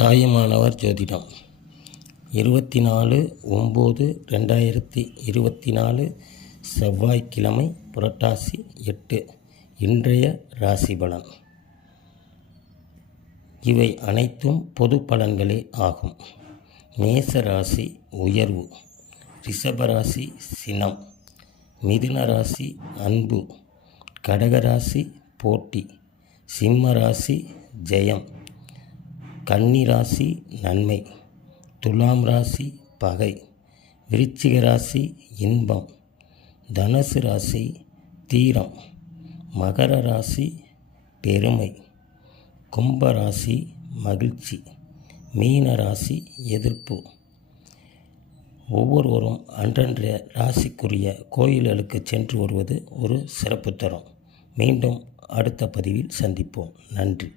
தாயுமானவர் ஜோதிடம். இருபத்தி நாலு ஒம்பது ரெண்டாயிரத்தி இருபத்தி நாலு செவ்வாய்க்கிழமை புரட்டாசி எட்டு இன்றைய ராசி பலன் இவை அனைத்தும் பொது பலன்களே ஆகும். மேச ராசி உயர்வு ரிஷபராசி சினம் மிதுன ராசி அன்பு கடகராசி போட்டி சிம்ம ராசி ஜெயம். கன்னி ராசி நன்மை. துலாம் ராசி பகை. விருச்சிக ராசி இன்பம். தனுசு ராசி தீரம். மகர ராசி பெருமை. கும்ப ராசி மகிழ்ச்சி. மீன ராசி எதிர்ப்பு. ஒவ்வொருவரும் அன்றன்றைய ராசிக்குரிய கோயில்களுக்கு சென்று வருவது ஒரு சிறப்பு தரும். மீண்டும் அடுத்த பதிவில் சந்திப்போம். நன்றி.